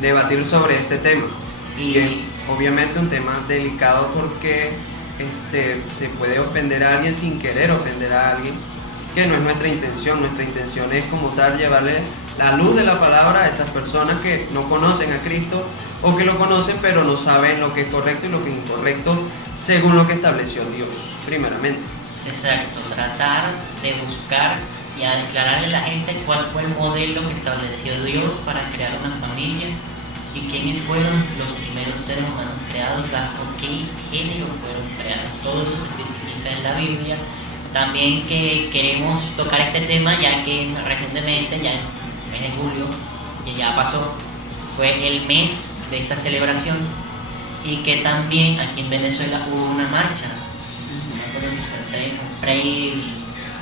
debatir sobre este tema. Y es obviamente un tema delicado porque se puede ofender a alguien sin querer ofender a alguien, que no es nuestra intención. Nuestra intención es como tal llevarle la luz de la palabra a esas personas que no conocen a Cristo o que lo conocen pero no saben lo que es correcto y lo que es incorrecto según lo que estableció Dios, primeramente. Exacto, tratar de buscar y a declararle a la gente cuál fue el modelo que estableció Dios para crear una familia y quiénes fueron los primeros seres humanos creados, bajo qué género fueron creados. Todo eso se especifica en la Biblia. También que queremos tocar este tema ya que recientemente, ya en el mes de julio, que ya pasó, fue el mes de esta celebración, y que también aquí en Venezuela hubo una marcha, no me acuerdo si fue un trail,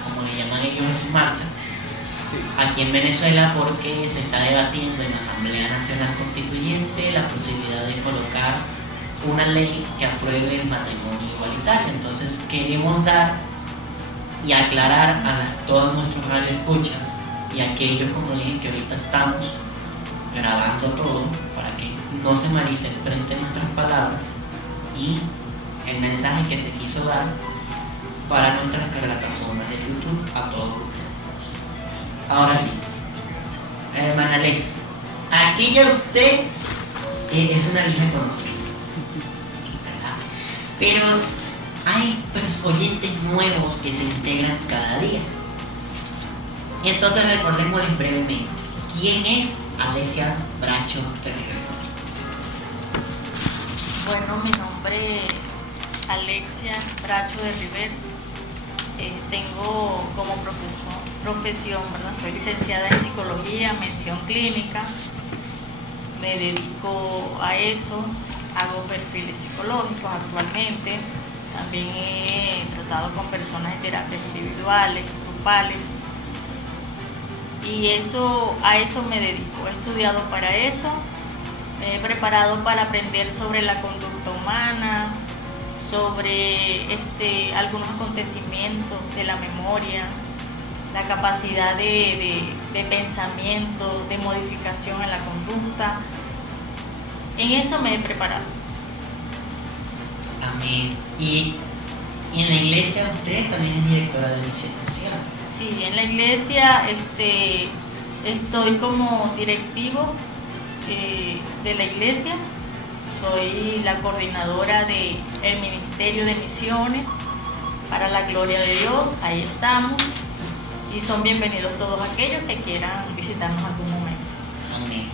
como le llaman ellos a su marcha, aquí en Venezuela, porque se está debatiendo en la Asamblea Nacional Constituyente la posibilidad de colocar una ley que apruebe el matrimonio igualitario. Entonces queremos dar y aclarar a todos nuestros radioescuchas y a aquellos, como dije, que ahorita estamos grabando todo para que no se malinterpreten nuestras palabras y el mensaje que se quiso dar para nuestras plataformas de YouTube a todos ustedes. Ahora sí, hermana Les, aquí ya usted es una vieja conocida, ¿verdad? Pero hay oyentes nuevos que se integran cada día. Y entonces recordémosles brevemente, ¿quién es Alesia Bracho de Rivero? Bueno, mi nombre es Alexia Bracho de Rivero. Tengo como profesión, ¿verdad? Soy licenciada en psicología, mención clínica. Me dedico a eso, hago perfiles psicológicos actualmente. También he tratado con personas en terapias individuales, grupales. Y a eso me dedico. He estudiado para eso, me he preparado para aprender sobre la conducta humana, sobre algunos acontecimientos de la memoria, la capacidad de pensamiento, de modificación en la conducta. En eso me he preparado. Amén. Y en la iglesia usted también es directora de misiones, ¿cierto? Sí, en la iglesia estoy como directivo de la iglesia. Soy la coordinadora del Ministerio de Misiones para la Gloria de Dios. Ahí estamos. Y son bienvenidos todos aquellos que quieran visitarnos en algún momento. Amén.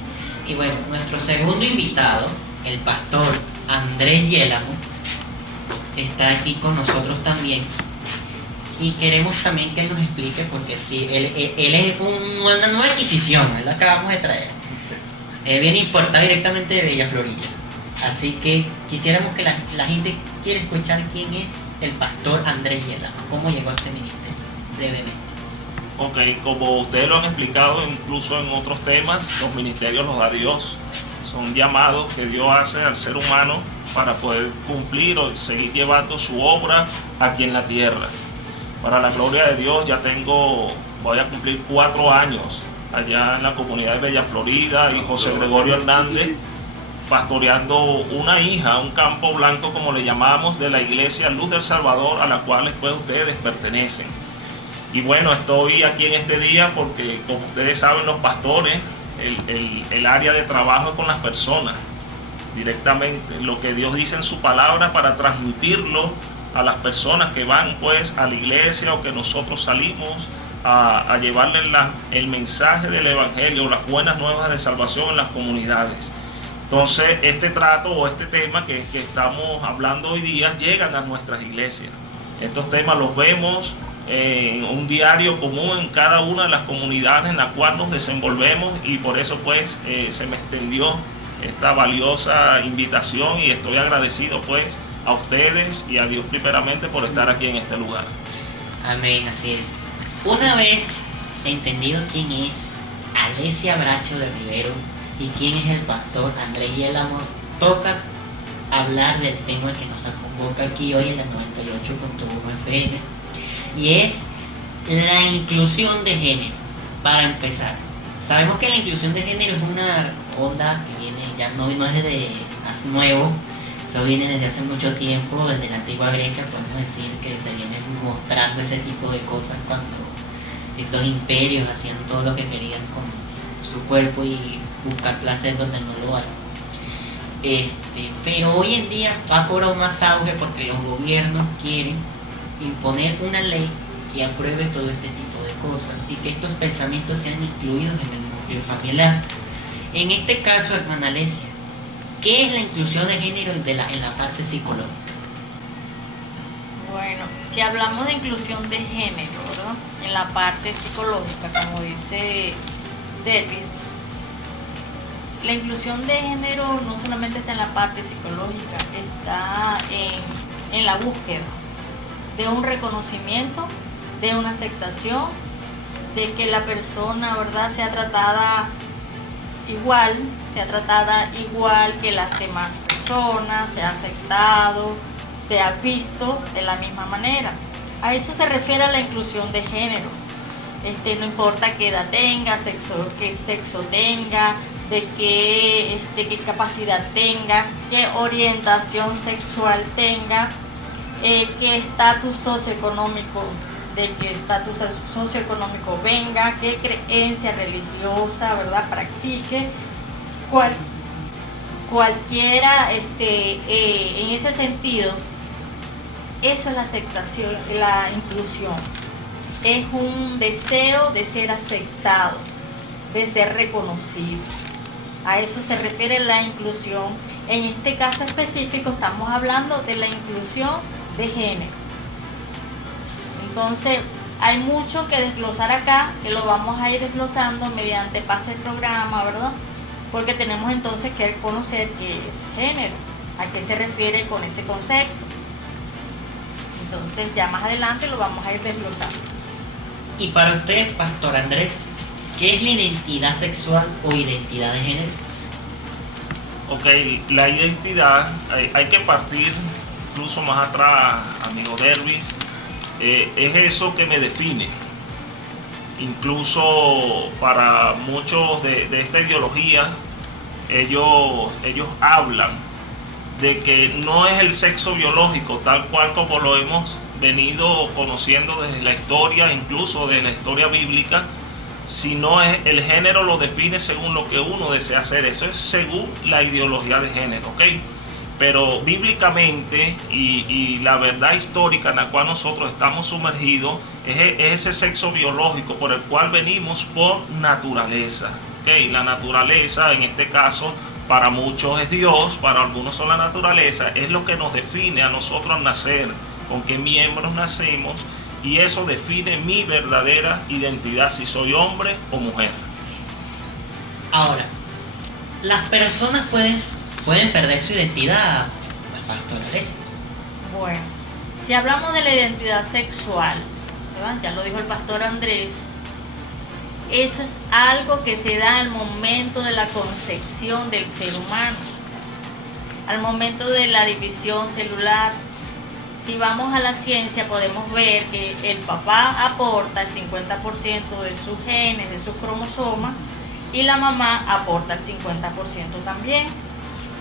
Y bueno, nuestro segundo invitado, el pastor Andrés Yélamo, está aquí con nosotros también. Y queremos también que él nos explique, porque sí, él es una nueva adquisición, él lo acabamos de traer. Viene importado directamente de Bella Florilla. Así que quisiéramos que la gente quiera escuchar quién es el pastor Andrés Yélamo, cómo llegó a ese ministerio, brevemente. Ok, como ustedes lo han explicado incluso en otros temas, los ministerios los da Dios. Son llamados que Dios hace al ser humano para poder cumplir o seguir llevando su obra aquí en la tierra. Para la gloria de Dios voy a cumplir 4 años allá en la comunidad de Bella Florida y José Gregorio Hernández, pastoreando una hija, un campo blanco como le llamamos, de la iglesia Luz del Salvador, a la cual pues ustedes pertenecen. Y bueno, estoy aquí en este día porque, como ustedes saben, los pastores, el área de trabajo es con las personas, directamente lo que Dios dice en su palabra, para transmitirlo a las personas que van pues a la iglesia o que nosotros salimos a llevarles el mensaje del evangelio, las buenas nuevas de salvación en las comunidades. Entonces este trato o este tema que estamos hablando hoy día llegan a nuestras iglesias. Estos temas los vemos en un diario común en cada una de las comunidades en la cual nos desenvolvemos, y por eso pues se me extendió esta valiosa invitación, y estoy agradecido pues a ustedes y a Dios primeramente por estar aquí en este lugar. Amén, así es. Una vez entendido quién es Alesia Bracho de Rivero y quién es el pastor Andrés Yélamo, toca hablar del tema que nos convoca aquí hoy en la 98.1 FM, y es la inclusión de género. Para empezar, Sabemos que la inclusión de género es una onda que viene, ya no es desde nuevo, eso viene desde hace mucho tiempo, desde la antigua Grecia podemos decir que se viene mostrando ese tipo de cosas cuando estos imperios hacían todo lo que querían con su cuerpo y buscar placer donde no lo hay. Pero hoy en día ha cobrado más auge porque los gobiernos quieren imponer una ley que apruebe todo este tipo de cosas y que estos pensamientos sean incluidos en el núcleo familiar. En este caso, hermana Alesia, ¿qué es la inclusión de género en la parte psicológica? Bueno, si hablamos de inclusión de género, ¿verdad? En la parte psicológica, como dice Dervis, la inclusión de género no solamente está en la parte psicológica, está en la búsqueda de un reconocimiento, de una aceptación, de que la persona, ¿verdad?, sea tratada igual que las demás personas, sea aceptado, sea visto de la misma manera. A eso se refiere a la inclusión de género. No importa qué edad tenga, qué sexo tenga, de qué capacidad tenga, qué orientación sexual tenga, qué estatus socioeconómico venga, qué creencia religiosa, ¿verdad?, practique, cualquiera, en ese sentido. Eso es la aceptación, la inclusión. Es un deseo de ser aceptado, de ser reconocido. A eso se refiere la inclusión. En este caso específico estamos hablando de la inclusión de género. Entonces, hay mucho que desglosar acá, que lo vamos a ir desglosando mediante pase el programa, ¿verdad? Porque tenemos entonces que conocer qué es género, a qué se refiere con ese concepto. Entonces, ya más adelante lo vamos a ir desglosando. Y para usted, Pastor Andrés, ¿qué es la identidad sexual o identidad de género? Ok, la identidad, hay que partir incluso más atrás, amigo Dervis, es eso que me define. Incluso para muchos de esta ideología, ellos hablan de que no es el sexo biológico, tal cual como lo hemos venido conociendo desde la historia, incluso de la historia bíblica, sino es el género lo define según lo que uno desea hacer. Eso es según la ideología de género, ¿ok? Pero bíblicamente y la verdad histórica en la cual nosotros estamos sumergidos es ese sexo biológico por el cual venimos por naturaleza, ¿ok? La naturaleza, en este caso, para muchos es Dios, para algunos son la naturaleza, es lo que nos define a nosotros al nacer, con qué miembros nacemos, y eso define mi verdadera identidad, si soy hombre o mujer. Ahora, las personas pueden perder su identidad, Pastor Alesia. Bueno, si hablamos de la identidad sexual, ¿verdad?, ya lo dijo el Pastor Andrés, eso es algo que se da al momento de la concepción del ser humano, al momento de la división celular. Si vamos a la ciencia podemos ver que el papá aporta el 50% de sus genes, de sus cromosomas, y la mamá aporta el 50% también.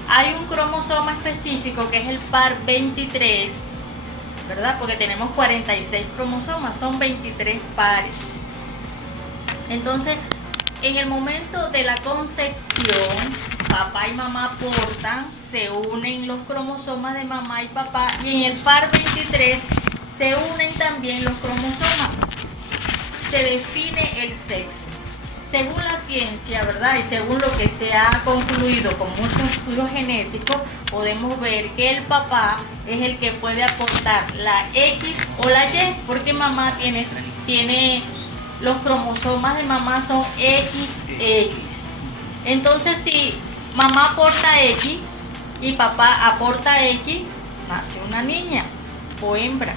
Hay un cromosoma específico que es el par 23, ¿verdad? Porque tenemos 46 cromosomas, son 23 pares. Entonces, en el momento de la concepción, papá y mamá aportan, se unen los cromosomas de mamá y papá, y en el par 23 se unen también los cromosomas. Se define el sexo. Según la ciencia, ¿verdad?, y según lo que se ha concluido con muchos estudios genéticos, podemos ver que el papá es el que puede aportar la X o la Y, porque mamá tiene los cromosomas de mamá son XX. Entonces, si mamá aporta X y papá aporta X, nace una niña o hembra.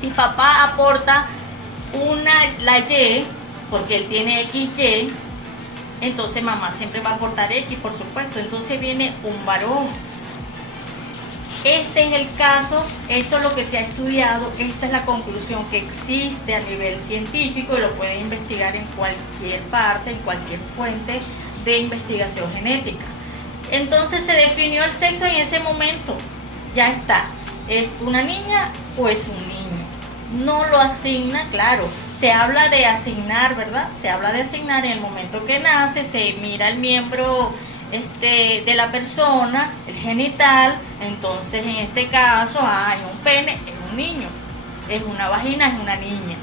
Si papá aporta la Y, porque él tiene XY, entonces mamá siempre va a aportar X, por supuesto. Entonces viene un varón. Este es el caso, esto es lo que se ha estudiado, esta es la conclusión que existe a nivel científico y lo pueden investigar en cualquier parte, en cualquier fuente de investigación genética. Entonces se definió el sexo en ese momento, ya está, ¿es una niña o es un niño? No lo asigna, claro, se habla de asignar, ¿verdad? Se habla de asignar en el momento que nace, se mira el miembro de la persona, el genital, entonces en este caso, es un pene, es un niño, es una vagina, es una niña.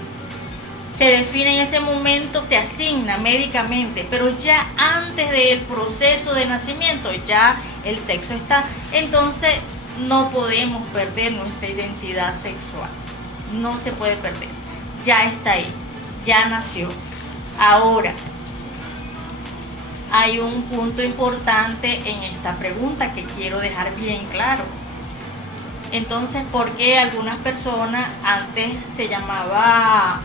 Se define en ese momento, se asigna médicamente, pero ya antes del proceso de nacimiento, ya el sexo está, entonces no podemos perder nuestra identidad sexual, no se puede perder, ya está ahí, ya nació. Ahora, hay un punto importante en esta pregunta que quiero dejar bien claro. Entonces, ¿por qué algunas personas antes se llamaba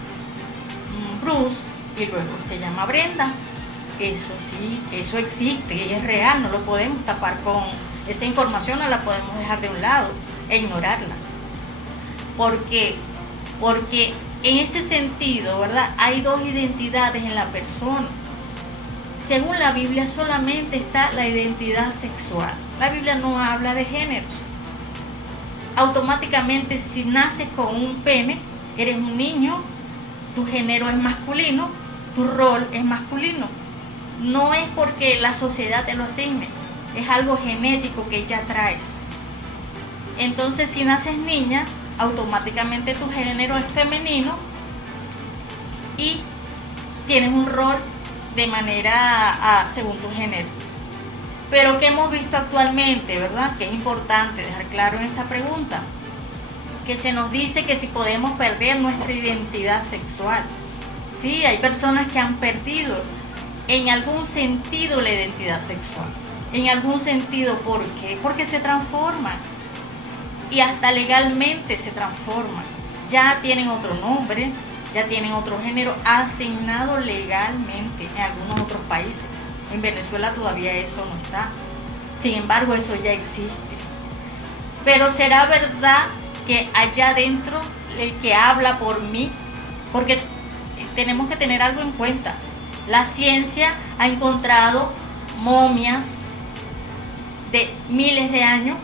Bruce y luego se llama Brenda? Eso sí, eso existe y es real, no lo podemos tapar con esa información, no la podemos dejar de un lado e ignorarla. ¿Por qué? Porque en este sentido, ¿verdad? Hay dos identidades en la persona. Según la Biblia solamente está la identidad sexual. La Biblia no habla de géneros. Automáticamente si naces con un pene, eres un niño, tu género es masculino, tu rol es masculino. No es porque la sociedad te lo asigne, es algo genético que ya traes. Entonces si naces niña, automáticamente tu género es femenino y tienes un rol de manera según tu género. Pero ¿qué hemos visto actualmente, verdad? Que es importante dejar claro en esta pregunta, que se nos dice que si podemos perder nuestra identidad sexual. Sí, hay personas que han perdido en algún sentido la identidad sexual. En algún sentido, ¿por qué? Porque se transforman y hasta legalmente se transforman. Ya tienen otro nombre, ya tienen otro género asignado legalmente en algunos otros países. En Venezuela todavía eso no está. Sin embargo, eso ya existe. Pero ¿será verdad que allá adentro el que habla por mí? Porque tenemos que tener algo en cuenta. La ciencia ha encontrado momias de miles de años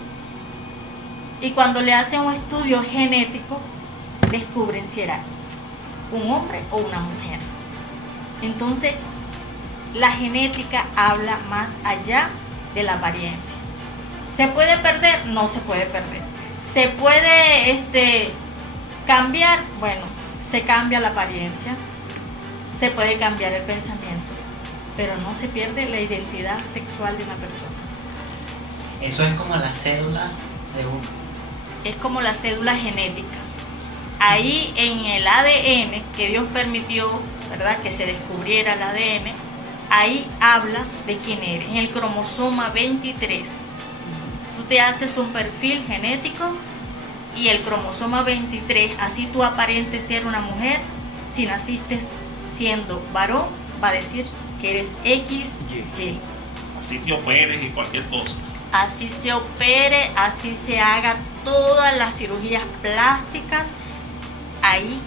y cuando le hacen un estudio genético descubren si era un hombre o una mujer. Entonces, la genética habla más allá de la apariencia. ¿Se puede perder? No se puede perder. ¿Se puede cambiar? Bueno, se cambia la apariencia, se puede cambiar el pensamiento, pero no se pierde la identidad sexual de una persona. Eso es como la cédula de uno. Es como la cédula genética. Ahí en el ADN que Dios permitió, ¿verdad?, que se descubriera el ADN, ahí habla de quién eres. En el cromosoma 23, tú te haces un perfil genético y el cromosoma 23, así tú aparentes ser una mujer, si naciste siendo varón, va a decir que eres XY. Así te operes y cualquier cosa. Así se opere, así se haga todas las cirugías plásticas, ahí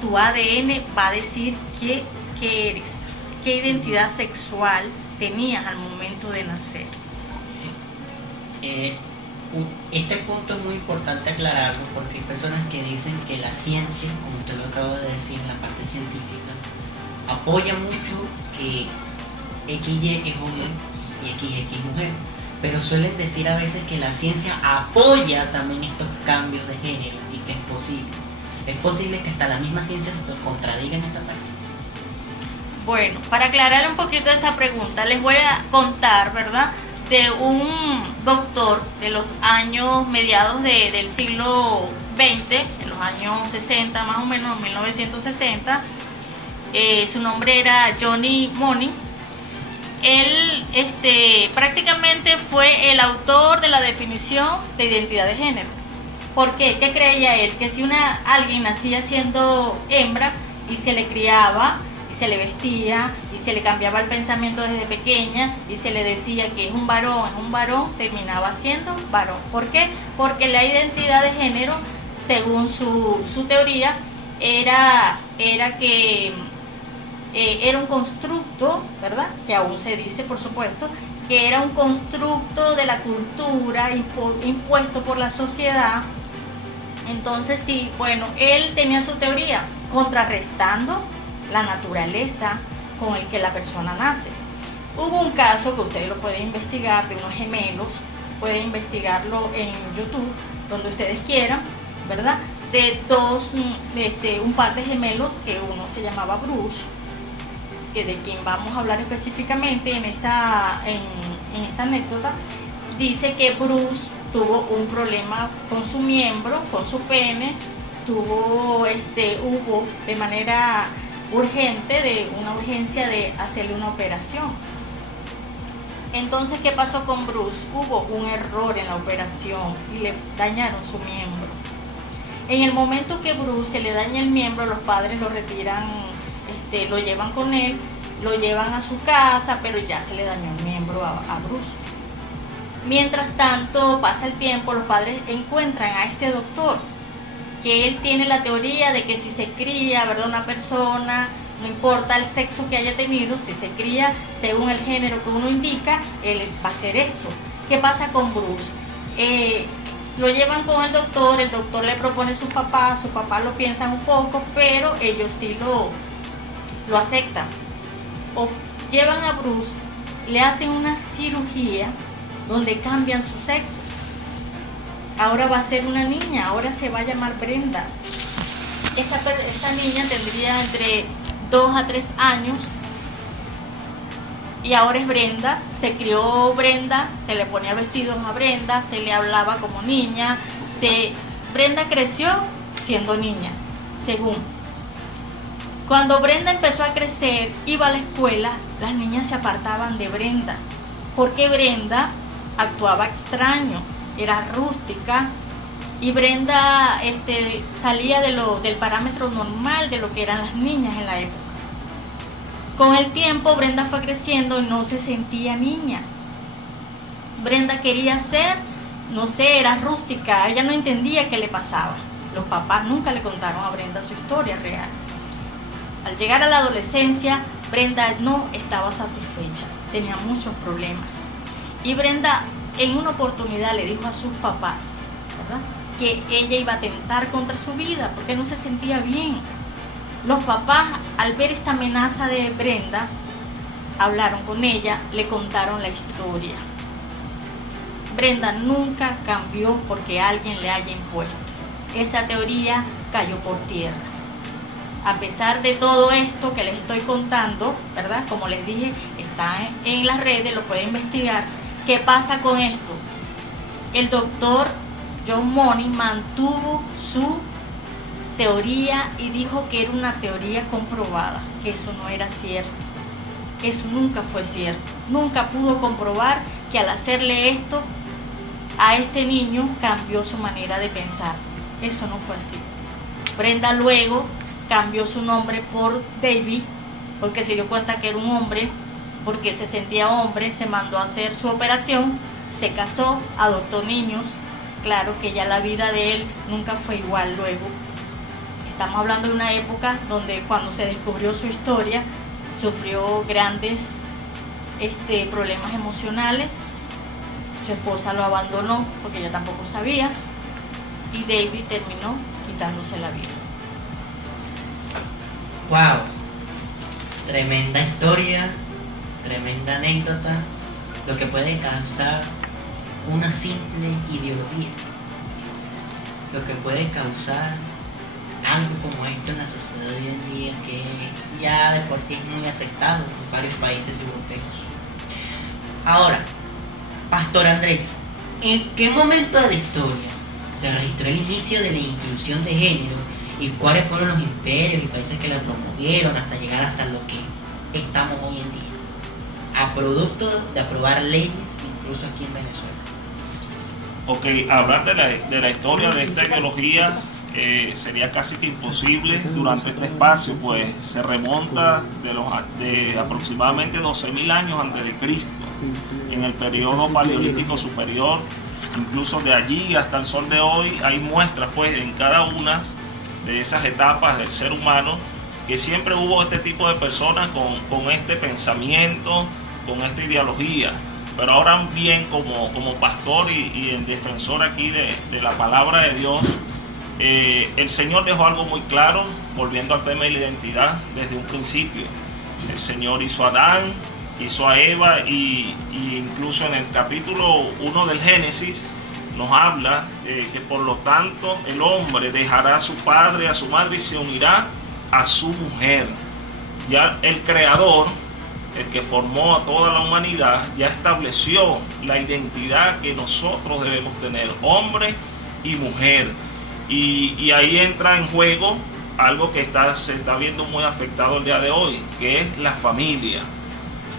tu ADN va a decir qué eres, qué identidad sexual tenías al momento de nacer. Este punto es muy importante aclararlo porque hay personas que dicen que la ciencia, como usted lo acaba de decir, la parte científica, apoya mucho que XY es hombre y XX es mujer, pero suelen decir a veces que la ciencia apoya también estos cambios de género y que es posible. Es posible que hasta la misma ciencia se contradiga en esta parte. Bueno, para aclarar un poquito esta pregunta, les voy a contar, ¿verdad?, de un doctor de los años mediados del siglo XX, en los años 60, más o menos, 1960. Su nombre era Johnny Money. Él prácticamente fue el autor de la definición de identidad de género. ¿Por qué? ¿Qué creía él? Que si alguien nacía siendo hembra y se le criaba y se le vestía y se le cambiaba el pensamiento desde pequeña y se le decía que es un varón, terminaba siendo varón. ¿Por qué? Porque la identidad de género, según su teoría, era que era un constructo, ¿verdad? Que aún se dice, por supuesto, que era un constructo de la cultura impuesto por la sociedad. Entonces sí, bueno, él tenía su teoría, contrarrestando la naturaleza con el que la persona nace. Hubo un caso que ustedes lo pueden investigar de unos gemelos, pueden investigarlo en YouTube, donde ustedes quieran, ¿verdad? De un par de gemelos, que uno se llamaba Bruce, que de quien vamos a hablar específicamente en esta anécdota. Dice que Bruce tuvo un problema con su miembro, con su pene, hubo de manera urgente, una urgencia de hacerle una operación. Entonces, ¿qué pasó con Bruce? Hubo un error en la operación y le dañaron su miembro. En el momento que Bruce se le daña el miembro, los padres lo retiran, lo llevan con él, lo llevan a su casa, pero ya se le dañó el miembro a Bruce. Mientras tanto, pasa el tiempo, los padres encuentran a este doctor, que él tiene la teoría de que si se cría, ¿verdad?, una persona, no importa el sexo que haya tenido, si se cría según el género que uno indica, él va a hacer esto. ¿Qué pasa con Bruce? Lo llevan con el doctor le propone a sus papás lo piensan un poco, pero ellos sí lo aceptan. O llevan a Bruce, le hacen una cirugía donde cambian su sexo. Ahora va a ser una niña, ahora se va a llamar Brenda. Esta niña tendría entre 2 a 3 años y ahora es Brenda. Se crió Brenda, se le ponía vestidos a Brenda, se le hablaba como niña. Brenda creció siendo niña, según. Cuando Brenda empezó a crecer, iba a la escuela, las niñas se apartaban de Brenda, porque Brenda actuaba extraño, era rústica, y Brenda salía del parámetro normal de lo que eran las niñas en la época. Con el tiempo Brenda fue creciendo y no se sentía niña. Brenda quería ser, no sé, era rústica, ella no entendía qué le pasaba. Los papás nunca le contaron a Brenda su historia real. Al llegar a la adolescencia, Brenda no estaba satisfecha, tenía muchos problemas. Y Brenda en una oportunidad le dijo a sus papás, ¿verdad?, que ella iba a atentar contra su vida porque no se sentía bien. Los papás, al ver esta amenaza de Brenda, hablaron con ella, le contaron la historia. Brenda nunca cambió porque alguien le haya impuesto. Esa teoría cayó por tierra. A pesar de todo esto que les estoy contando, ¿verdad?, como les dije, está en las redes, lo pueden investigar. ¿Qué pasa con esto? El doctor John Money mantuvo su teoría y dijo que era una teoría comprobada, que eso no era cierto. Eso nunca fue cierto. Nunca pudo comprobar que al hacerle esto a este niño cambió su manera de pensar. Eso no fue así. Brenda luego cambió su nombre por David, porque se dio cuenta que era un hombre, porque se sentía hombre, se mandó a hacer su operación, se casó, adoptó niños. Claro que ya la vida de él nunca fue igual luego. Estamos hablando de una época donde cuando se descubrió su historia, sufrió grandes problemas emocionales. Su esposa lo abandonó porque ella tampoco sabía, y David terminó quitándose la vida. Wow, tremenda historia, tremenda anécdota, lo que puede causar una simple ideología, lo que puede causar algo como esto en la sociedad de hoy en día, que ya de por sí es muy aceptado en varios países europeos. Ahora, Pastor Andrés, ¿en qué momento de la historia se registró el inicio de la inclusión de género y cuáles fueron los imperios y países que la promovieron hasta llegar hasta lo que estamos hoy en día, a producto de aprobar leyes incluso aquí en Venezuela? Ok, hablar de la historia de esta ideología sería casi que imposible durante este espacio, pues se remonta de aproximadamente 12.000 años antes de Cristo, en el periodo paleolítico superior. Incluso de allí hasta el sol de hoy hay muestras, pues, en cada una de esas etapas del ser humano, que siempre hubo este tipo de personas con este pensamiento, con esta ideología. Pero ahora bien, como pastor y el defensor aquí de la palabra de Dios, el Señor dejó algo muy claro, volviendo al tema de la identidad, desde un principio. El Señor hizo a Adán, hizo a Eva, y incluso en el capítulo 1 del Génesis nos habla que por lo tanto el hombre dejará a su padre, a su madre, y se unirá a su mujer. Ya el Creador, el que formó a toda la humanidad, ya estableció la identidad que nosotros debemos tener, hombre y mujer. Y ahí entra en juego algo que se está viendo muy afectado el día de hoy, que es la familia.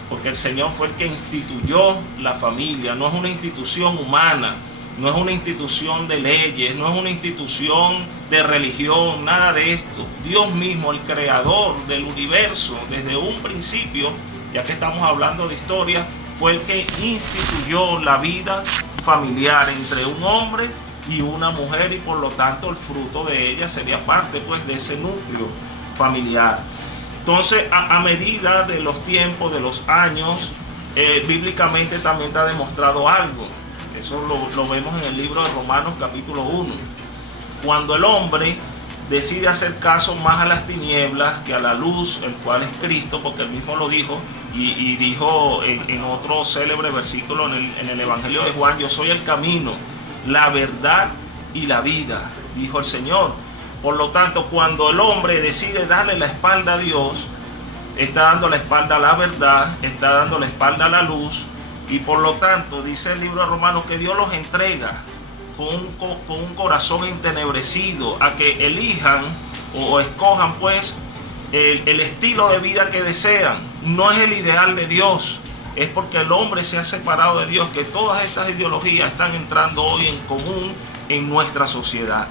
Porque el Señor fue el que instituyó la familia. No es una institución humana, no es una institución de leyes, no es una institución de religión, nada de esto. Dios mismo, el creador del universo, desde un principio, ya que estamos hablando de historia, fue el que instituyó la vida familiar entre un hombre y una mujer, y por lo tanto el fruto de ella sería parte, pues, de ese núcleo familiar. Entonces, a medida de los tiempos, de los años, bíblicamente también está demostrado algo. Eso lo vemos en el libro de Romanos capítulo 1. Cuando el hombre decide hacer caso más a las tinieblas que a la luz, el cual es Cristo, porque él mismo lo dijo, y dijo en otro célebre versículo en el Evangelio de Juan: yo soy el camino, la verdad y la vida, dijo el Señor. Por lo tanto, cuando el hombre decide darle la espalda a Dios, está dando la espalda a la verdad, está dando la espalda a la luz, y por lo tanto dice el libro de Romanos que Dios los entrega con un corazón entenebrecido a que elijan o escojan, pues, el estilo de vida que desean. No es el ideal de Dios, es porque el hombre se ha separado de Dios que todas estas ideologías están entrando hoy en común en nuestra sociedad.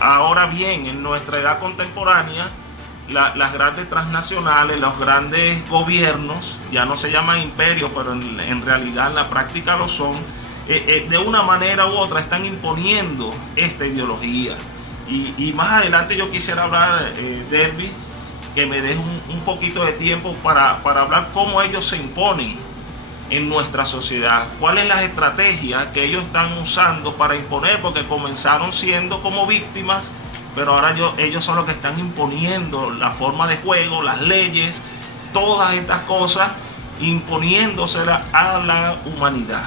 Ahora bien, en nuestra edad contemporánea, las grandes transnacionales, los grandes gobiernos, ya no se llaman imperios, pero en realidad en la práctica lo son, de una manera u otra están imponiendo esta ideología. Y más adelante yo quisiera hablar, Derby, que me des un poquito de tiempo para hablar cómo ellos se imponen en nuestra sociedad, cuáles son las estrategias que ellos están usando para imponer, porque comenzaron siendo como víctimas, pero ahora ellos son los que están imponiendo la forma de juego, las leyes, todas estas cosas, imponiéndoselas a la humanidad.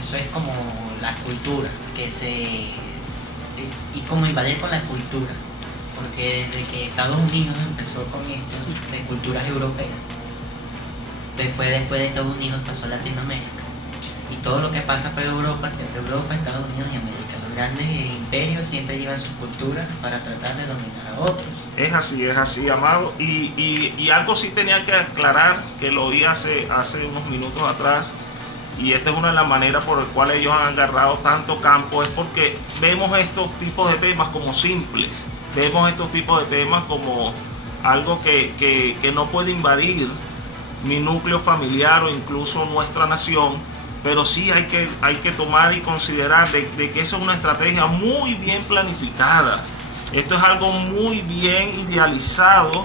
Eso es como la cultura, y como invadir con la cultura, porque desde que Estados Unidos empezó con esto de culturas europeas, después de Estados Unidos pasó a Latinoamérica, y todo lo que pasa por Europa, siempre Europa, Estados Unidos y América. Los grandes imperios siempre llevan sus culturas para tratar de dominar a otros. Es así, amado. Y algo sí tenía que aclarar, que lo oí hace unos minutos atrás, y esta es una de las maneras por las cuales ellos han agarrado tanto campo, es porque vemos estos tipos de temas como simples, vemos estos tipos de temas como algo que no puede invadir mi núcleo familiar o incluso nuestra nación, pero sí hay que tomar y considerar de que eso es una estrategia muy bien planificada. Esto es algo muy bien idealizado,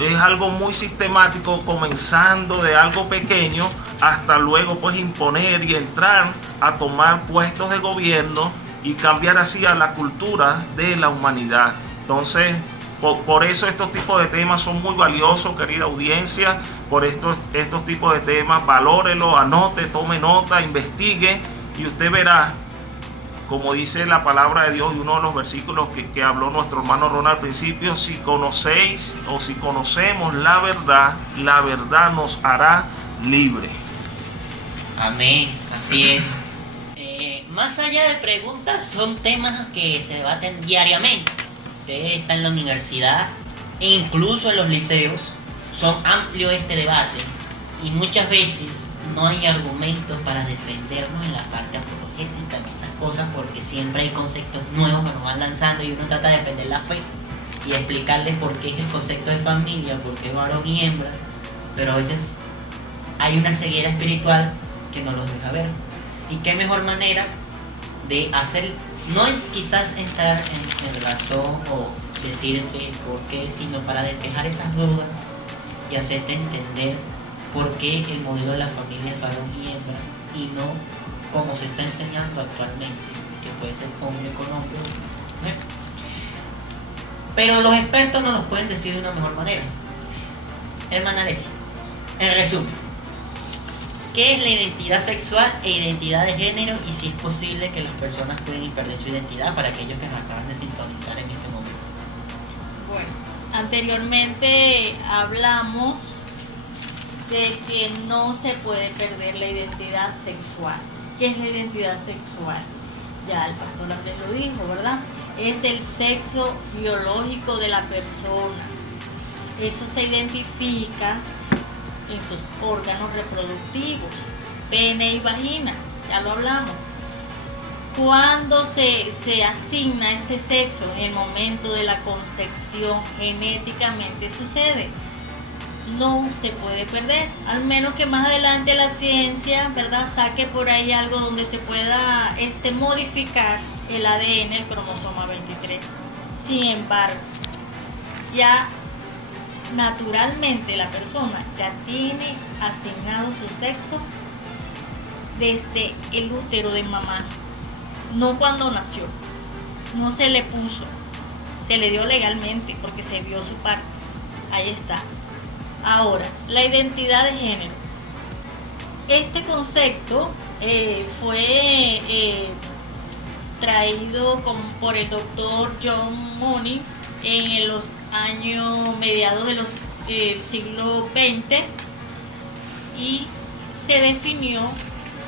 es algo muy sistemático, comenzando de algo pequeño hasta luego, pues, imponer y entrar a tomar puestos de gobierno y cambiar así a la cultura de la humanidad. Entonces, por eso estos tipos de temas son muy valiosos, querida audiencia. Por estos tipos de temas, valórelo, anote, tome nota, investigue, y usted verá, como dice la palabra de Dios, y uno de los versículos que habló nuestro hermano Ronald al principio: si conocéis o si conocemos la verdad nos hará libre. Amén, así es. Más allá de preguntas, son temas que se debaten diariamente. Usted está en la universidad e incluso en los liceos, son amplio este debate, y muchas veces no hay argumentos para defendernos en la parte apologética en estas cosas, porque siempre hay conceptos nuevos que nos van lanzando y uno trata de defender la fe y explicarles por qué es el concepto de familia, por qué varón y hembra, pero a veces hay una ceguera espiritual que no los deja ver. Y qué mejor manera de hacer, no quizás entrar en razón o decirte por qué, sino para despejar esas dudas y hacerte entender por qué el modelo de la familia es varón y hembra y no como se está enseñando actualmente, que puede ser hombre con hombre, mujer. Pero los expertos nos lo pueden decir de una mejor manera. Hermana Alessia, en resumen, ¿qué es la identidad sexual e identidad de género? Y si es posible que las personas pueden perder su identidad, para aquellos que nos acaban de sintonizar en este momento. Bueno, anteriormente hablamos de que no se puede perder la identidad sexual. ¿Qué es la identidad sexual? Ya el pastor Andrés lo dijo, ¿verdad? Es el sexo biológico de la persona. Eso se identifica en sus órganos reproductivos, pene y vagina, ya lo hablamos. Cuando se asigna este sexo en el momento de la concepción, genéticamente sucede. No se puede perder, al menos que más adelante la ciencia, ¿verdad?, saque por ahí algo donde se pueda modificar el ADN, el cromosoma 23. Sin embargo, ya naturalmente la persona ya tiene asignado su sexo desde el útero de mamá, no cuando nació, no se le puso, se le dio legalmente porque se vio su parte, ahí está. Ahora, la identidad de género. Este concepto fue traído por el doctor John Money en los años mediados del siglo XX y se definió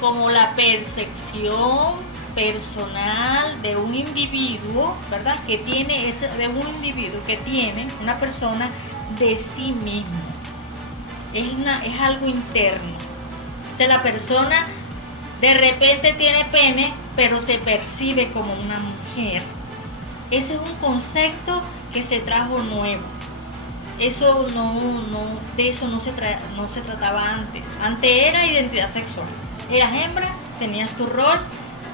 como la percepción personal de un individuo, ¿verdad? De un individuo que tiene una persona de sí mismo. Es algo interno. O sea, la persona de repente tiene pene, pero se percibe como una mujer. Ese es un concepto que se trajo nuevo. Eso de eso no se trataba antes. Antes era identidad sexual. Eras hembra, tenías tu rol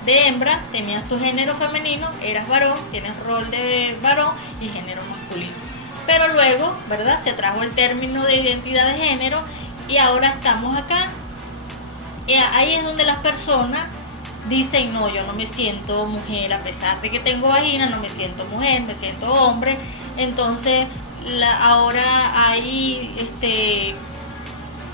de hembra, tenías tu género femenino, eras varón, tienes rol de varón y género masculino. Pero luego, ¿verdad?, se trajo el término de identidad de género y ahora estamos acá. Ahí es donde las personas dicen, no, yo no me siento mujer, a pesar de que tengo vagina, no me siento mujer, me siento hombre. Entonces, ahora hay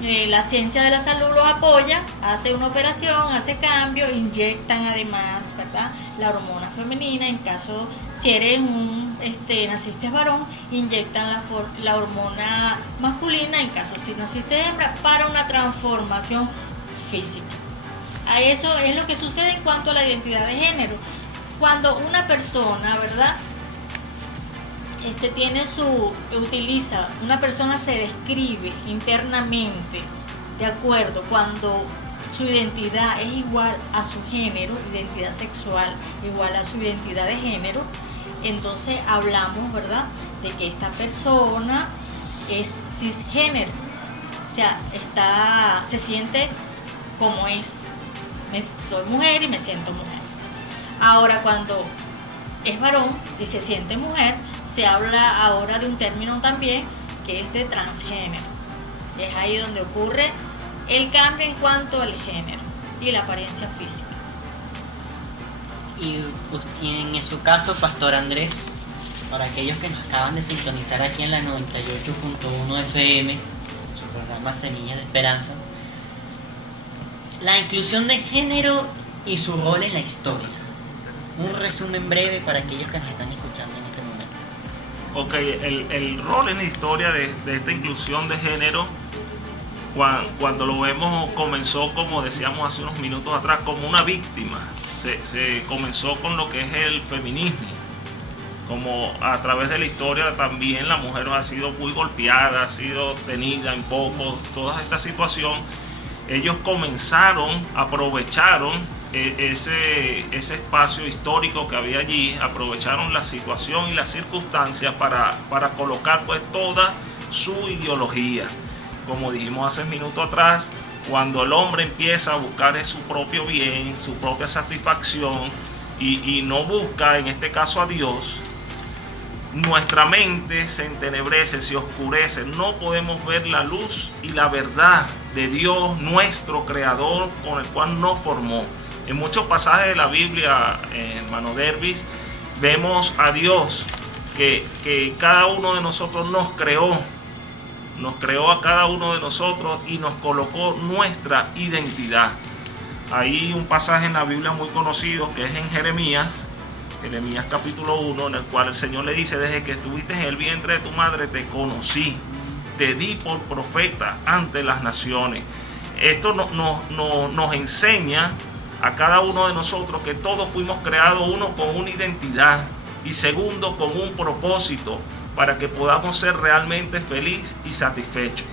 la ciencia de la salud los apoya, hace una operación, hace cambio, inyectan además, ¿verdad?, la hormona femenina. En caso, si eres naciste varón, inyectan la hormona masculina. En caso si naciste hembra, para una transformación física. A eso es lo que sucede en cuanto a la identidad de género. Cuando una persona, ¿verdad?, una persona se describe internamente de acuerdo cuando su identidad es igual a su género, identidad sexual igual a su identidad de género, entonces hablamos, ¿verdad?, de que esta persona es cisgénero, o sea, se siente como es, soy mujer y me siento mujer. Ahora, cuando es varón y se siente mujer, se habla ahora de un término también que es de transgénero. Es ahí donde ocurre el cambio en cuanto al género y la apariencia física. Y en su caso, Pastor Andrés, para aquellos que nos acaban de sintonizar aquí en la 98.1 FM, su programa Semillas de Esperanza, la inclusión de género y su rol en la historia. Un resumen breve para aquellos que nos están escuchando en este momento. Ok, el rol en la historia de esta inclusión de género, cuando lo vemos, comenzó, como decíamos hace unos minutos atrás, como una víctima. Se comenzó con lo que es el feminismo. Como a través de la historia también la mujer ha sido muy golpeada, ha sido tenida en poco. Toda esta situación ellos aprovecharon ese espacio histórico que había allí, aprovecharon la situación y las circunstancias para colocar pues toda su ideología. Como dijimos hace un minuto atrás, cuando el hombre empieza a buscar su propio bien, su propia satisfacción y no busca en este caso a Dios, nuestra mente se entenebrece, se oscurece, no podemos ver la luz y la verdad de Dios, nuestro Creador, con el cual nos formó. En muchos pasajes de la Biblia, hermano Dervis, vemos a Dios que cada uno de nosotros nos creó a cada uno de nosotros y nos colocó nuestra identidad. Hay un pasaje en la Biblia muy conocido que es en Jeremías capítulo 1, en el cual el Señor le dice: desde que estuviste en el vientre de tu madre te conocí, te di por profeta ante las naciones. Esto nos enseña a cada uno de nosotros que todos fuimos creados, uno con una identidad y segundo con un propósito, para que podamos ser realmente felices y satisfechos.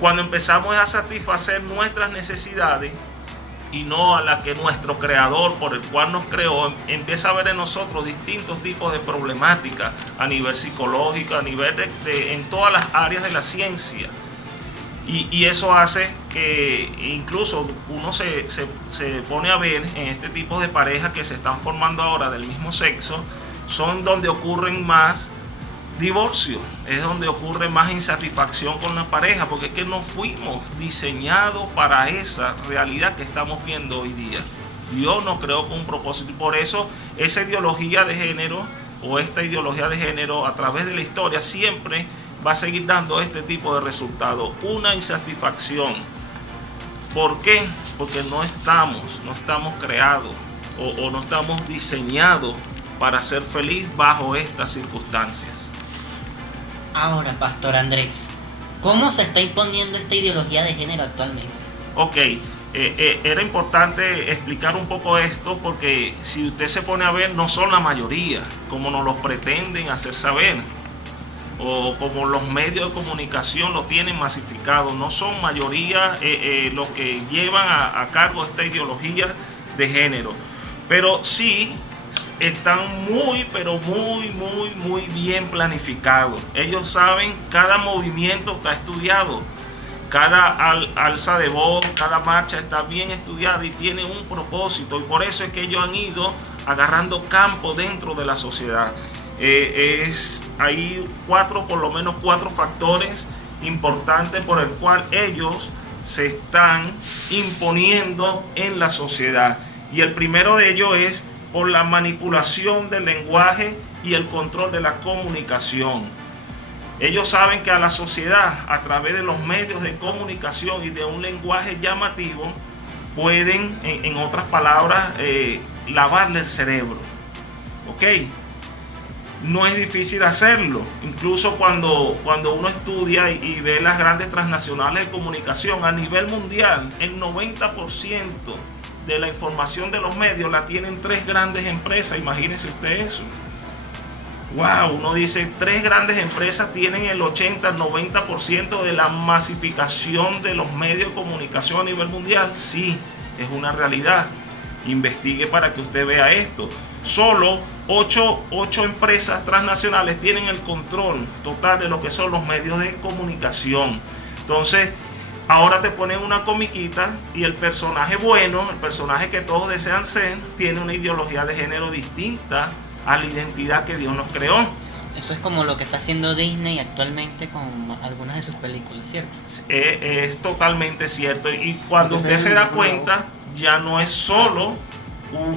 Cuando empezamos a satisfacer nuestras necesidades y no a la que nuestro Creador, por el cual nos creó, empieza a ver en nosotros distintos tipos de problemáticas a nivel psicológico, a nivel en todas las áreas de la ciencia. Y eso hace que incluso uno se pone a ver en este tipo de parejas que se están formando ahora del mismo sexo, son donde ocurren más divorcio, es donde ocurre más insatisfacción con la pareja, porque es que no fuimos diseñados para esa realidad que estamos viendo hoy día. Dios nos creó con un propósito y por eso esa ideología de género o esta ideología de género a través de la historia siempre va a seguir dando este tipo de resultados, una insatisfacción. ¿Por qué? Porque no estamos creados o no estamos diseñados para ser feliz bajo estas circunstancias. Ahora, Pastor Andrés, ¿cómo se está imponiendo esta ideología de género actualmente? Ok, era importante explicar un poco esto porque si usted se pone a ver, no son la mayoría, como nos lo pretenden hacer saber, o como los medios de comunicación lo tienen masificado, no son mayoría los que llevan a cargo esta ideología de género, pero sí están muy bien planificados. Ellos saben, cada movimiento está estudiado, cada alza de voz, cada marcha está bien estudiada y tiene un propósito, y por eso es que ellos han ido agarrando campo dentro de la sociedad. Hay por lo menos cuatro factores importantes por el cual ellos se están imponiendo en la sociedad, y el primero de ellos es por la manipulación del lenguaje y el control de la comunicación. Ellos saben que a la sociedad, a través de los medios de comunicación y de un lenguaje llamativo, pueden, en otras palabras, lavarle el cerebro. ¿Ok? No es difícil hacerlo. Incluso cuando uno estudia y ve las grandes transnacionales de comunicación a nivel mundial, el 90% de la información de los medios la tienen tres grandes empresas. Imagínense usted eso. Wow, uno dice, tres grandes empresas tienen el 80 al 90% de la masificación de los medios de comunicación a nivel mundial. Sí, es una realidad. Investigue para que usted vea esto. Solo 8 empresas transnacionales tienen el control total de lo que son los medios de comunicación. Entonces, ahora te ponen una comiquita y el personaje bueno, el personaje que todos desean ser, tiene una ideología de género distinta a la identidad que Dios nos creó. Eso es como lo que está haciendo Disney actualmente con algunas de sus películas, ¿cierto? Es totalmente cierto. Y cuando usted se da cuenta, ya no es solo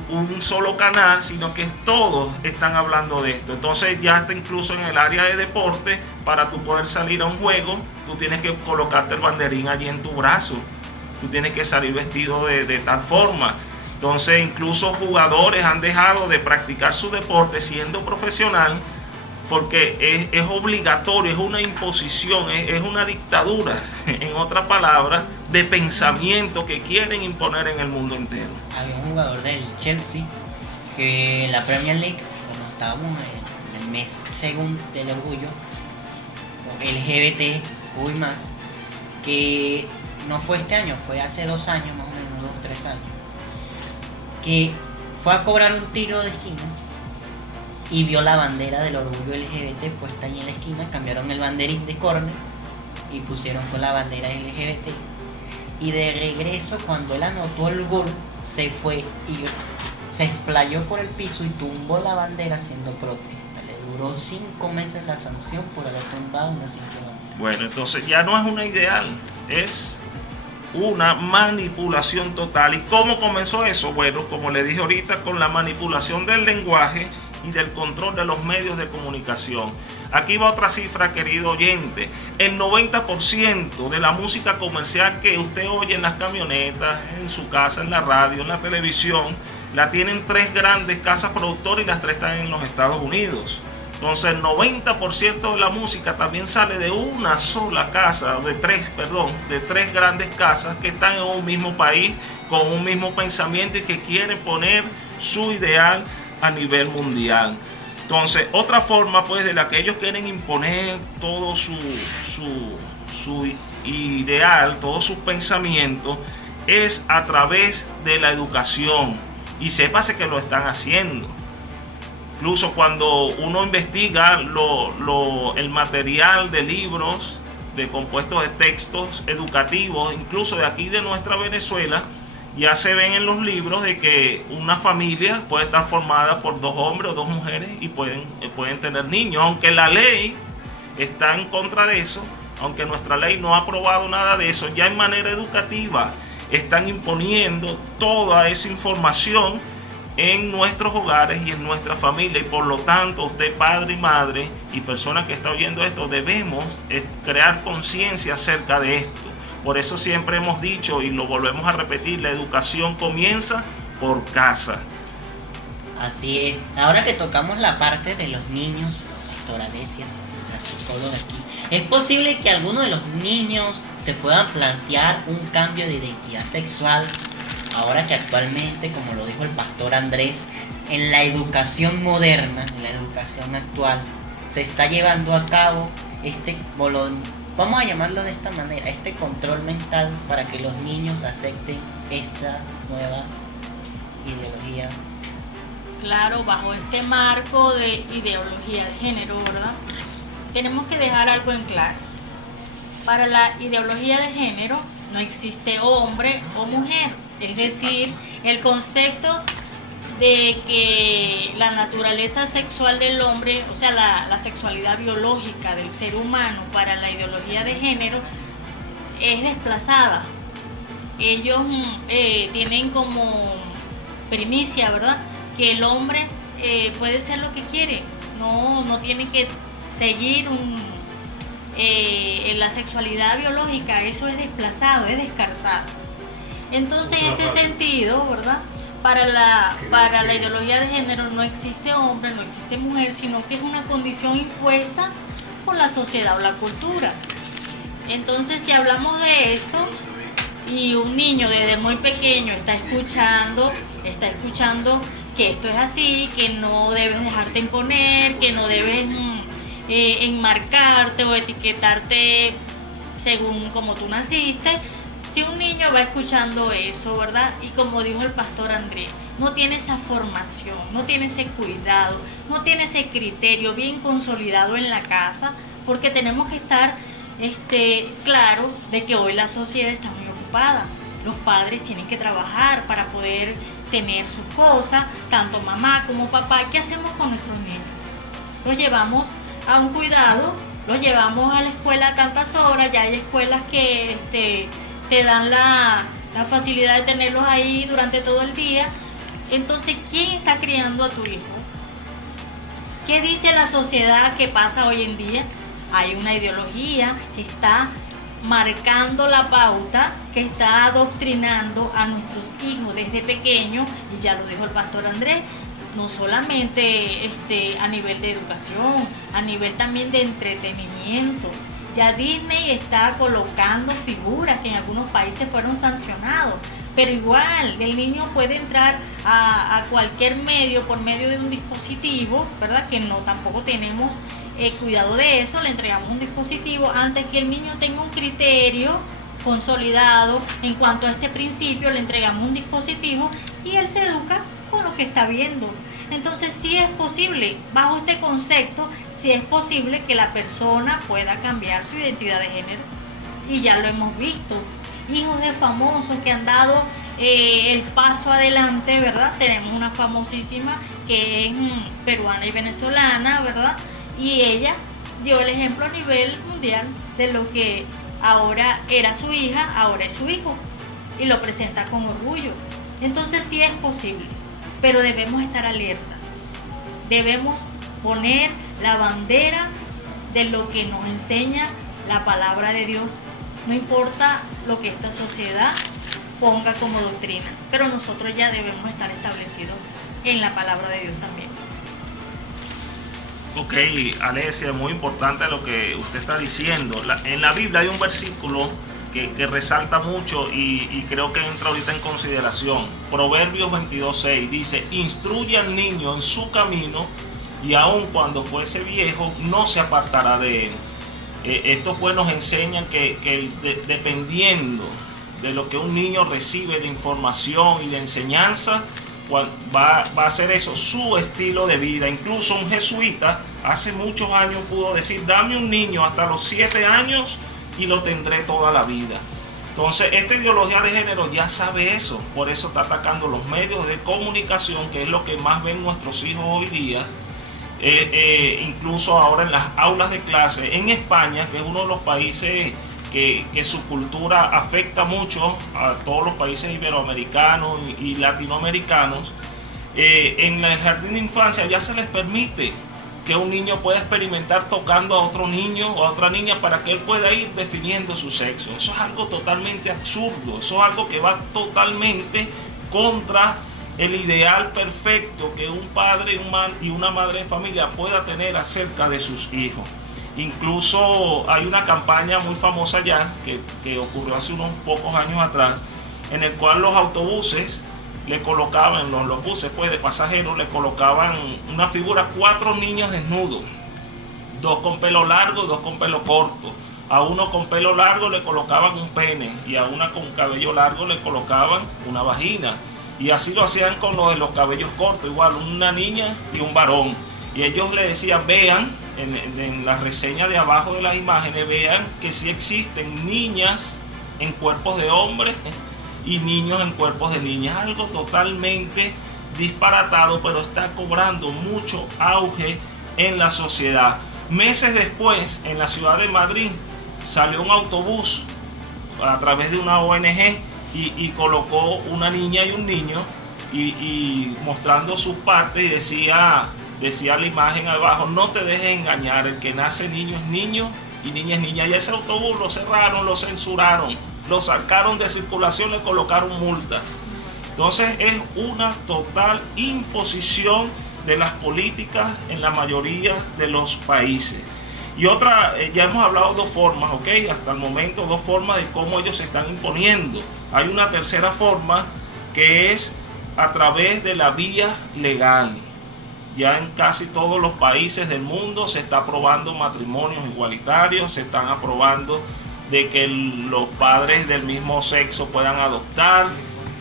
un solo canal, sino que todos están hablando de esto. Entonces ya está incluso en el área de deporte, para tú poder salir a un juego, tú tienes que colocarte el banderín allí en tu brazo, tú tienes que salir vestido de tal forma. Entonces incluso jugadores han dejado de practicar su deporte siendo profesional, porque es obligatorio, es una imposición, es una dictadura, en otras palabras, de pensamiento que quieren imponer en el mundo entero. Había un jugador del Chelsea que la Premier League, cuando estábamos en el mes según del orgullo LGBT, que no fue este año, fue hace 2 años más o menos, 2 o 3 años, que fue a cobrar un tiro de esquina y vio la bandera del orgullo LGBT puesta ahí en la esquina, cambiaron el banderín de córner y pusieron con la bandera LGBT, y de regreso cuando él anotó el gol se fue y se explayó por el piso y tumbó la bandera haciendo protesta. Le duró 5 meses la sanción por haber tumbado una simple bandera. Bueno, entonces ya no es una ideal, es una manipulación total. ¿Y cómo comenzó eso? Bueno, como le dije ahorita, con la manipulación del lenguaje y del control de los medios de comunicación. Aquí va otra cifra, querido oyente. El 90% de la música comercial que usted oye en las camionetas, en su casa, en la radio, en la televisión, la tienen 3 grandes casas productoras y las 3 están en los Estados Unidos. Entonces el 90% de la música también sale de una sola casa, de 3 grandes casas que están en un mismo país, con un mismo pensamiento y que quieren poner su ideal a nivel mundial. Entonces, otra forma pues de la que ellos quieren imponer todo su ideal, todos sus pensamientos, es a través de la educación. Y sépase que lo están haciendo. Incluso cuando uno investiga el material de libros, de compuestos de textos educativos, incluso de aquí de nuestra Venezuela, ya se ven en los libros de que una familia puede estar formada por 2 hombres o 2 mujeres y pueden tener niños, aunque la ley está en contra de eso, aunque nuestra ley no ha aprobado nada de eso, ya en manera educativa están imponiendo toda esa información en nuestros hogares y en nuestra familia, y por lo tanto usted, padre y madre y persona que está oyendo esto, debemos crear conciencia acerca de esto. Por eso siempre hemos dicho y lo volvemos a repetir, la educación comienza por casa. Así es. Ahora que tocamos la parte de los niños, Pastor Alesias, la psicóloga aquí, ¿es posible que algunos de los niños se puedan plantear un cambio de identidad sexual ahora que actualmente, como lo dijo el pastor Andrés, en la educación moderna, en la educación actual, se está llevando a cabo vamos a llamarlo de esta manera, este control mental para que los niños acepten esta nueva ideología? Claro, bajo este marco de ideología de género, ¿verdad? Tenemos que dejar algo en claro. Para la ideología de género no existe hombre o mujer. Es decir, el concepto de que la naturaleza sexual del hombre, o sea, la sexualidad biológica del ser humano para la ideología de género es desplazada. Ellos tienen como primicia, ¿verdad?, que el hombre puede ser lo que quiere, no tiene que seguir la sexualidad biológica, eso es desplazado, es descartado. Entonces, en este sentido, ¿verdad?, para la ideología de género no existe hombre, no existe mujer, sino que es una condición impuesta por la sociedad o la cultura. Entonces, si hablamos de esto y un niño desde muy pequeño está escuchando que esto es así, que no debes dejarte imponer, que no debes enmarcarte o etiquetarte según como tú naciste. Si un niño va escuchando eso, ¿verdad?, y como dijo el pastor Andrés, no tiene esa formación, no tiene ese cuidado, no tiene ese criterio bien consolidado en la casa, porque tenemos que estar claro de que hoy la sociedad está muy ocupada. Los padres tienen que trabajar para poder tener sus cosas, tanto mamá como papá. ¿Qué hacemos con nuestros niños? Los llevamos a un cuidado, los llevamos a la escuela a tantas horas, ya hay escuelas que te dan la facilidad de tenerlos ahí durante todo el día. Entonces, ¿quién está criando a tu hijo? ¿Qué dice la sociedad que pasa hoy en día? Hay una ideología que está marcando la pauta, que está adoctrinando a nuestros hijos desde pequeños, y ya lo dijo el pastor Andrés, no solamente a nivel de educación, a nivel también de entretenimiento. Ya Disney está colocando figuras que en algunos países fueron sancionados, pero igual el niño puede entrar a cualquier medio por medio de un dispositivo, ¿verdad?, que no tampoco tenemos cuidado de eso. Le entregamos un dispositivo antes que el niño tenga un criterio consolidado en cuanto a este principio, le entregamos un dispositivo y él se educa con lo que está viendo. Entonces sí es posible, bajo este concepto, sí es posible que la persona pueda cambiar su identidad de género. Y ya lo hemos visto. Hijos de famosos que han dado el paso adelante, ¿verdad? Tenemos una famosísima que es peruana y venezolana, ¿verdad? Y ella dio el ejemplo a nivel mundial de lo que ahora era su hija, ahora es su hijo. Y lo presenta con orgullo. Entonces sí es posible, pero debemos estar alerta. Debemos poner la bandera de lo que nos enseña la palabra de Dios. No importa lo que esta sociedad ponga como doctrina, pero nosotros ya debemos estar establecidos en la palabra de Dios también. Ok, Alesia, muy importante lo que usted está diciendo. En la Biblia hay un versículo que resalta mucho y creo que entra ahorita en consideración. Proverbios 22:6 dice: instruye al niño en su camino y aun cuando fuese viejo no se apartará de él. Esto pues nos enseña que dependiendo de lo que un niño recibe de información y de enseñanza, va a ser eso su estilo de vida. Incluso un jesuita hace muchos años pudo decir: dame un niño hasta los 7 años y lo tendré toda la vida. Entonces esta ideología de género ya sabe eso, por eso está atacando los medios de comunicación, que es lo que más ven nuestros hijos hoy día. Incluso ahora en las aulas de clase en España, que es uno de los países que su cultura afecta mucho a todos los países iberoamericanos y latinoamericanos, en el jardín de infancia ya se les permite que un niño pueda experimentar tocando a otro niño o a otra niña para que él pueda ir definiendo su sexo. Eso es algo totalmente absurdo, eso es algo que va totalmente contra el ideal perfecto que un padre y una madre de familia pueda tener acerca de sus hijos. Incluso hay una campaña muy famosa ya que ocurrió hace unos pocos años atrás, en el cual los autobuses le colocaban, los buses pues de pasajeros, le colocaban una figura, 4 niños desnudos, 2 con pelo largo y 2 con pelo corto. A uno con pelo largo le colocaban un pene y a una con cabello largo le colocaban una vagina. Y así lo hacían con los de los cabellos cortos, igual una niña y un varón. Y ellos le decían, vean, en la reseña de abajo de las imágenes, vean que sí existen niñas en cuerpos de hombres y niños en cuerpos de niñas. Algo totalmente disparatado, pero está cobrando mucho auge en la sociedad. Meses después, en la ciudad de Madrid, salió un autobús a través de una ONG y colocó una niña y un niño y mostrando sus partes, y decía la imagen abajo: no te dejes engañar, el que nace niño es niño y niña es niña. Y ese autobús lo cerraron, lo censuraron, lo sacaron de circulación, le colocaron multas. Entonces es una total imposición de las políticas en la mayoría de los países. Y otra, ya hemos hablado 2 formas, ¿ok? Hasta el momento 2 formas de cómo ellos se están imponiendo. Hay una tercera forma que es a través de la vía legal. Ya en casi todos los países del mundo se está aprobando matrimonios igualitarios, se están aprobando de que los padres del mismo sexo puedan adoptar.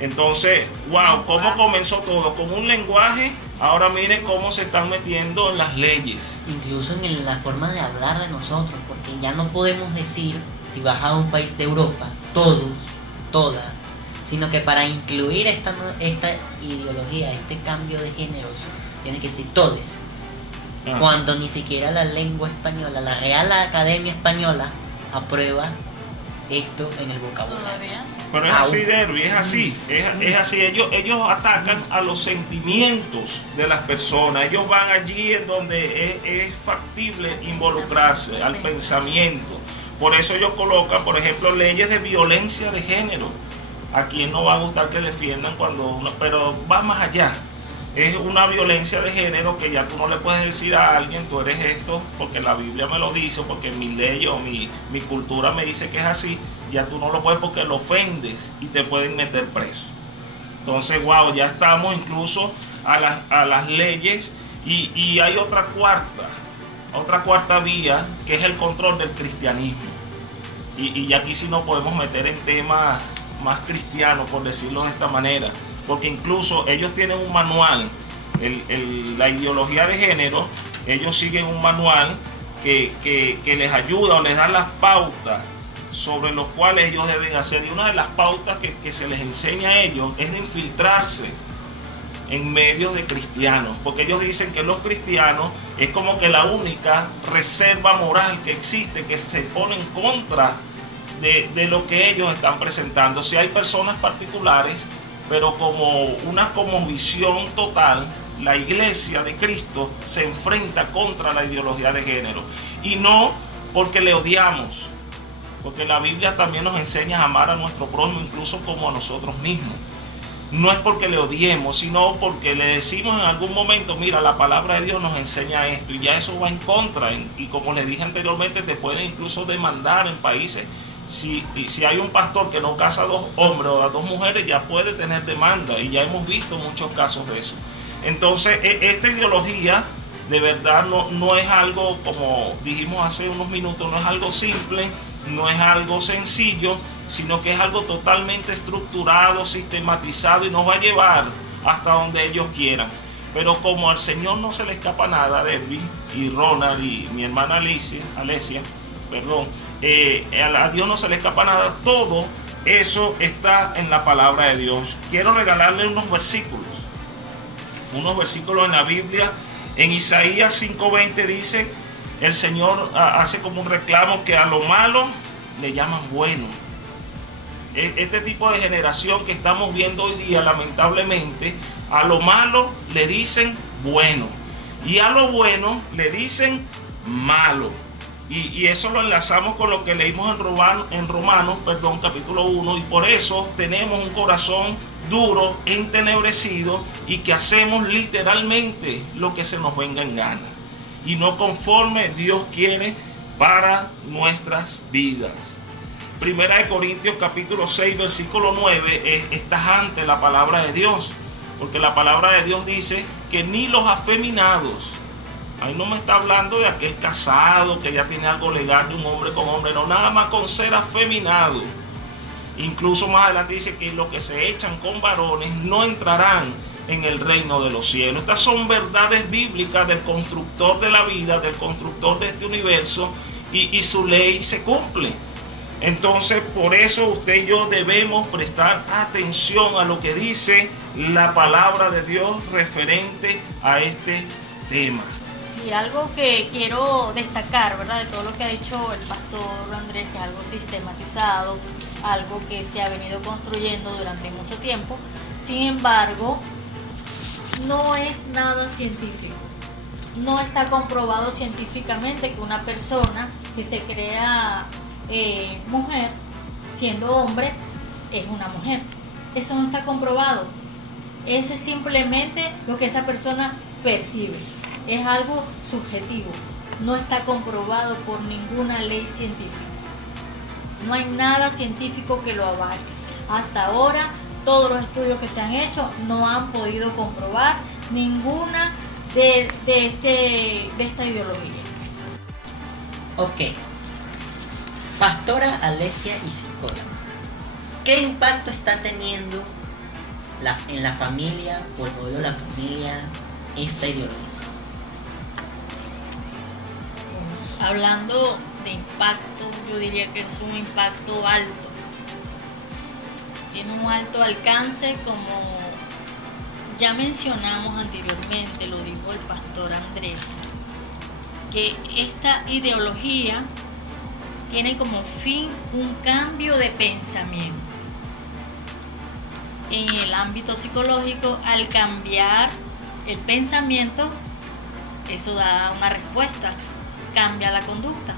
Entonces, wow, ¿cómo comenzó todo? Con un lenguaje. Ahora miren cómo se están metiendo en las leyes. Incluso en la forma de hablar de nosotros, porque ya no podemos decir, si vas a un país de Europa, todos, todas, sino que para incluir esta ideología, este cambio de géneros, tienes que decir todes. Cuando ni siquiera la lengua española, la Real Academia Española, aprueba esto en el vocabulario. Pero es así, Derby, es así, es así. Ellos atacan a los sentimientos de las personas. Ellos van allí en donde es factible involucrarse, al pensamiento. Por eso ellos colocan, por ejemplo, leyes de violencia de género. A quien no va a gustar que defiendan pero va más allá. Es una violencia de género que ya tú no le puedes decir a alguien: tú eres esto porque la Biblia me lo dice, o porque mi ley o mi cultura me dice que es así. Ya tú no lo puedes porque lo ofendes y te pueden meter preso. Entonces, wow, ya estamos incluso a las leyes. Y hay otra cuarta vía, que es el control del cristianismo. y aquí sí nos podemos meter en temas más cristianos, por decirlo de esta manera, porque incluso ellos tienen un manual, la ideología de género, ellos siguen un manual que les ayuda o les da las pautas sobre los cuales ellos deben hacer, y una de las pautas que se les enseña a ellos es de infiltrarse en medios de cristianos, porque ellos dicen que los cristianos es como que la única reserva moral que existe, que se pone en contra de lo que ellos están presentando. Si hay personas particulares, pero como una visión total, la iglesia de Cristo se enfrenta contra la ideología de género, y no porque le odiamos, porque la Biblia también nos enseña a amar a nuestro prójimo incluso como a nosotros mismos. No es porque le odiemos, sino porque le decimos en algún momento, mira, la palabra de Dios nos enseña esto, y ya eso va en contra, y como les dije anteriormente, te pueden incluso demandar en países. Si hay un pastor que no casa a 2 hombres o a 2 mujeres, ya puede tener demanda, y ya hemos visto muchos casos de eso. Entonces, esta ideología de verdad no es algo, como dijimos hace unos minutos, no es algo simple, no es algo sencillo, sino que es algo totalmente estructurado, sistematizado, y nos va a llevar hasta donde ellos quieran. Pero como al Señor no se le escapa nada, Derby y Ronald y mi hermana Alesia, a Dios no se le escapa nada, todo eso está en la palabra de Dios. Quiero regalarle unos versículos en la Biblia. En Isaías 5:20 dice, el Señor hace como un reclamo que a lo malo le llaman bueno. Este tipo de generación que estamos viendo hoy día, lamentablemente, a lo malo le dicen bueno, y a lo bueno le dicen malo. Y eso lo enlazamos con lo que leímos en Romanos, capítulo 1, y por eso tenemos un corazón duro, entenebrecido, y que hacemos literalmente lo que se nos venga en gana, y no conforme Dios quiere para nuestras vidas. Primera de Corintios capítulo 6 versículo 9 es tajante la palabra de Dios, porque la palabra de Dios dice que ni los afeminados, ahí no me está hablando de aquel casado que ya tiene algo legal de un hombre con hombre, no, nada más con ser afeminado. Incluso más adelante dice que los que se echan con varones no entrarán en el reino de los cielos. Estas son verdades bíblicas del constructor de la vida, del constructor de este universo, y su ley se cumple. Entonces, por eso usted y yo debemos prestar atención a lo que dice la palabra de Dios referente a este tema. Sí, algo que quiero destacar, ¿verdad?, de todo lo que ha dicho el pastor Andrés, que es algo sistematizado, algo que se ha venido construyendo durante mucho tiempo. Sin embargo, no es nada científico. No está comprobado científicamente que una persona que se crea mujer, siendo hombre, es una mujer. Eso no está comprobado. Eso es simplemente lo que esa persona percibe. Es algo subjetivo. No está comprobado por ninguna ley científica. No hay nada científico que lo avale. Hasta ahora, todos los estudios que se han hecho no han podido comprobar ninguna de esta ideología. Ok. Pastora Alesia y psicóloga, ¿qué impacto está teniendo en la familia, por el modelo de la familia, esta ideología? Hablando de impacto, yo diría que es un impacto alto. Tiene un alto alcance, como ya mencionamos anteriormente, lo dijo el pastor Andrés, que esta ideología tiene como fin un cambio de pensamiento. En el ámbito psicológico, al cambiar el pensamiento, eso da una respuesta, cambia la conducta.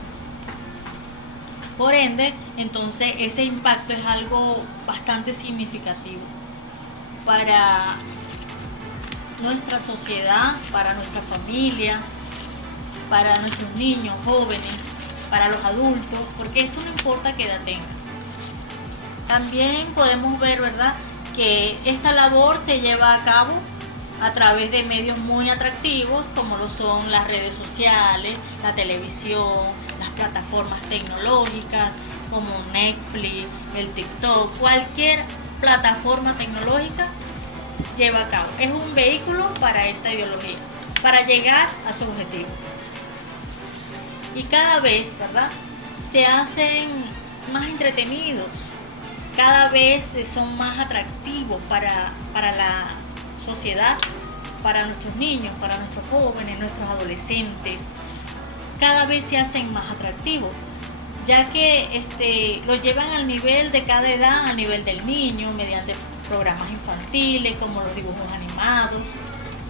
Por ende, entonces ese impacto es algo bastante significativo para nuestra sociedad, para nuestra familia, para nuestros niños, jóvenes, para los adultos, porque esto no importa qué edad tenga. También podemos ver, ¿verdad?, que esta labor se lleva a cabo a través de medios muy atractivos, como lo son las redes sociales, la televisión, las plataformas tecnológicas, como Netflix, el TikTok, cualquier plataforma tecnológica lleva a cabo. Es un vehículo para esta ideología, para llegar a su objetivo. Y cada vez, ¿verdad?, se hacen más entretenidos, cada vez son más atractivos para la sociedad, para nuestros niños, para nuestros jóvenes, nuestros adolescentes. Cada vez se hacen más atractivos, ya que los llevan al nivel de cada edad, al nivel del niño, mediante programas infantiles como los dibujos animados,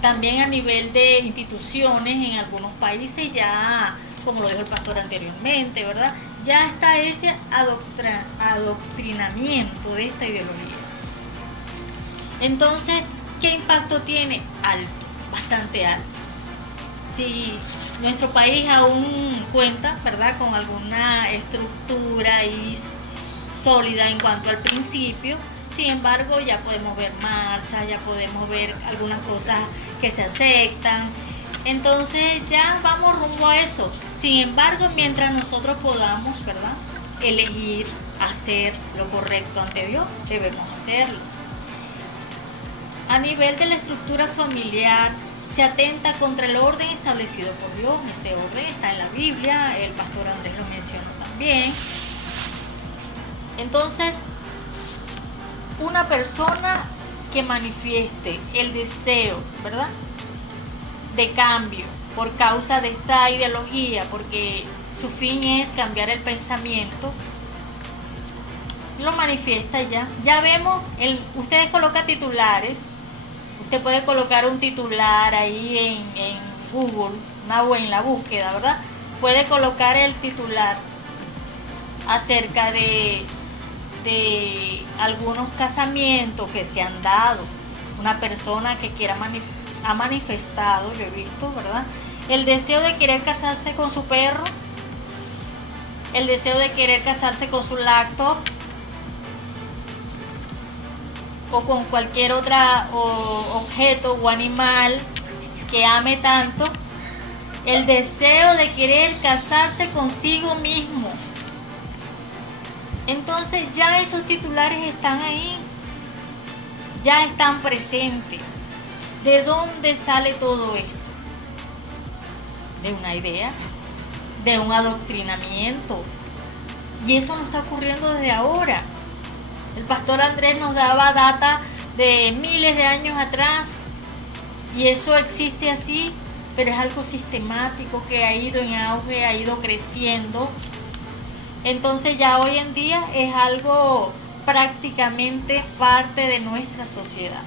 también a nivel de instituciones. En algunos países ya, como lo dijo el pastor anteriormente, ¿verdad?, ya está ese adoctrinamiento de esta ideología. Entonces, ¿qué impacto tiene? Alto, bastante alto. Si nuestro país aún cuenta, ¿verdad?, con alguna estructura ahí sólida en cuanto al principio, sin embargo ya podemos ver marchas, ya podemos ver algunas cosas que se aceptan. Entonces ya vamos rumbo a eso. Sin embargo, mientras nosotros podamos, ¿verdad?, elegir hacer lo correcto ante Dios, debemos hacerlo. A nivel de la estructura familiar, se atenta contra el orden establecido por Dios. Ese orden está en la Biblia, el pastor Andrés lo mencionó también. Entonces, una persona que manifieste el deseo, ¿verdad?, de cambio por causa de esta ideología, porque su fin es cambiar el pensamiento, lo manifiesta ya. Ya vemos, ustedes colocan titulares, usted puede colocar un titular ahí en Google, en la búsqueda, ¿verdad? Puede colocar el titular acerca de algunos casamientos que se han dado. Una persona que ha manifestado, yo he visto, ¿verdad?, el deseo de querer casarse con su perro, el deseo de querer casarse con su laptop o con cualquier otro objeto o animal que ame tanto, el deseo de querer casarse consigo mismo. Entonces ya esos titulares están ahí, ya están presentes. ¿De dónde sale todo esto? De una idea, de un adoctrinamiento. Y eso no está ocurriendo desde ahora. El pastor Andrés nos daba data de miles de años atrás, y eso existe así, pero es algo sistemático que ha ido en auge, ha ido creciendo. Entonces ya hoy en día es algo prácticamente parte de nuestra sociedad.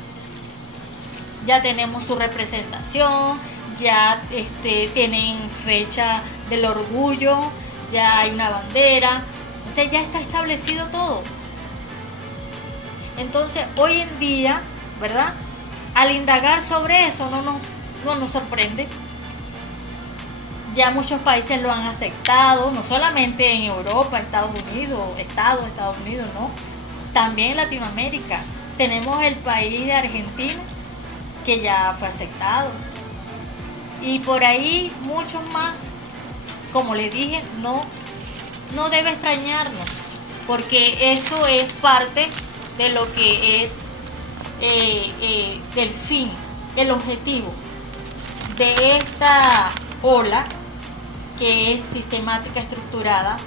Ya tenemos su representación, ya tienen fecha del orgullo, ya hay una bandera, o sea, ya está establecido todo. Entonces, hoy en día, ¿verdad?, al indagar sobre eso no nos sorprende. Ya muchos países lo han aceptado, no solamente en Europa, Estados Unidos, no, también en Latinoamérica. Tenemos el país de Argentina, que ya fue aceptado, y por ahí muchos más. Como les dije, no debe extrañarnos, porque eso es parte de lo que es del fin, el objetivo de esta ola que es sistemática, estructurada